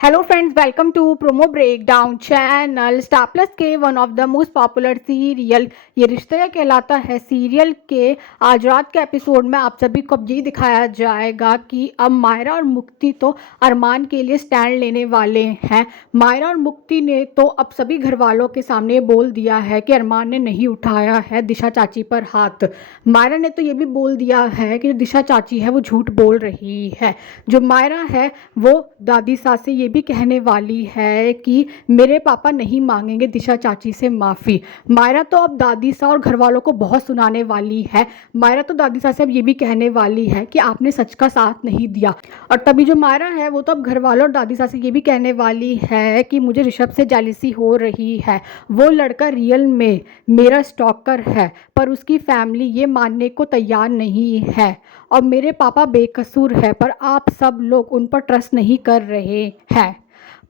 Hello friends, welcome to promo breakdown channel. Star plus के one of the most popular serial Yeh Rishta क्या कहलाता है serial के आज रात के एपिसोड में आप सभी को अब ये दिखाया जाएगा कि अब मायरा और मुक्ति तो अरमान के लिए स्टैंड लेने वाले हैं। मायरा और मुक्ति ने तो अब सभी घर वालों के सामने बोल दिया है कि अरमान ने नहीं उठाया है दिशा चाची पर हाथ। मायरा ने तो ये भी बोल दिया है कि जो दिशा चाची है वो झूठ बोल रही है। जो मायरा है वो दादी सास से ये भी कहने वाली है कि मेरे पापा नहीं मांगेंगे दिशा चाची से माफ़ी। मायरा तो अब दादी सा और घर वालों को बहुत सुनाने वाली है। मायरा तो दादी सा से अब ये भी कहने वाली है कि आपने सच का साथ नहीं दिया। और तभी जो मायरा है वो तो अब घर वालों और दादी सा से ये भी कहने वाली है कि मुझे ऋषभ से जेलिसी हो रही है। वो लड़का रियल में मेरा स्टॉकर है पर उसकी फैमिली ये मानने को तैयार नहीं है और मेरे पापा बेकसूर है पर आप सब लोग उन पर ट्रस्ट नहीं कर रहे हैं।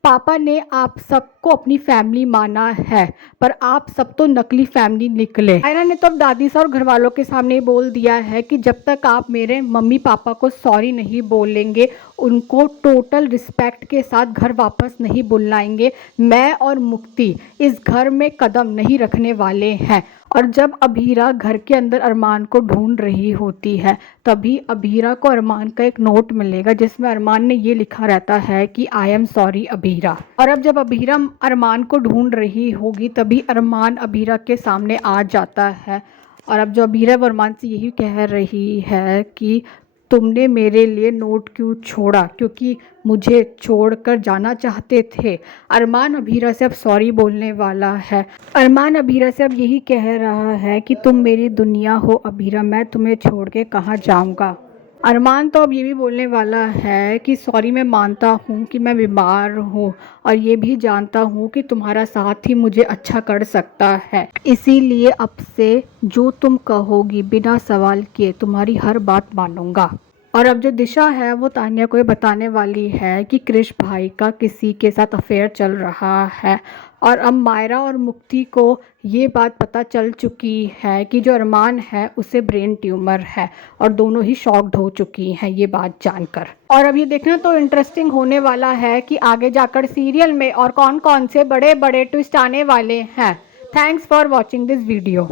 पापा ने आप सबको अपनी फैमिली माना है पर आप सब तो नकली फैमिली निकले। आयरा ने तो अब दादी सा और घर वालों के सामने बोल दिया है कि जब तक आप मेरे मम्मी पापा को सॉरी नहीं बोलेंगे, उनको टोटल रिस्पेक्ट के साथ घर वापस नहीं बुलाएंगे, मैं और मुक्ति इस घर में कदम नहीं रखने वाले हैं। और जब अभीरा घर के अंदर अरमान को ढूंढ रही होती है तभी अभीरा को अरमान का एक नोट मिलेगा जिसमें अरमान ने ये लिखा रहता है कि आई एम सॉरी अभीरा। और अब जब अभीरा अरमान को ढूंढ रही होगी तभी अरमान अभीरा के सामने आ जाता है। और अब जो अभीरा अरमान से यही कह रही है कि तुमने मेरे लिए नोट क्यों छोड़ा, क्योंकि मुझे छोड़कर जाना चाहते थे। अरमान अभीरा से अब सॉरी बोलने वाला है। अरमान अभीरा से अब यही कह रहा है कि तुम मेरी दुनिया हो अभीरा, मैं तुम्हें छोड़ के कहाँ जाऊँगा। अरमान तो अब ये भी बोलने वाला है कि सॉरी, मैं मानता हूँ कि मैं बीमार हूँ और ये भी जानता हूँ कि तुम्हारा साथ ही मुझे अच्छा कर सकता है, इसीलिए अब से जो तुम कहोगी बिना सवाल किए तुम्हारी हर बात मानूंगा। और अब जो दिशा है वो तान्या को ये बताने वाली है कि कृष भाई का किसी के साथ अफेयर चल रहा है। और अब मायरा और मुक्ति को ये बात पता चल चुकी है कि जो अरमान है उसे ब्रेन ट्यूमर है और दोनों ही शॉक्ड हो चुकी हैं ये बात जानकर। और अब ये देखना तो इंटरेस्टिंग होने वाला है कि आगे जाकर सीरियल में और कौन कौन से बड़े बड़े ट्विस्ट आने वाले हैं। Thanks for watching this video.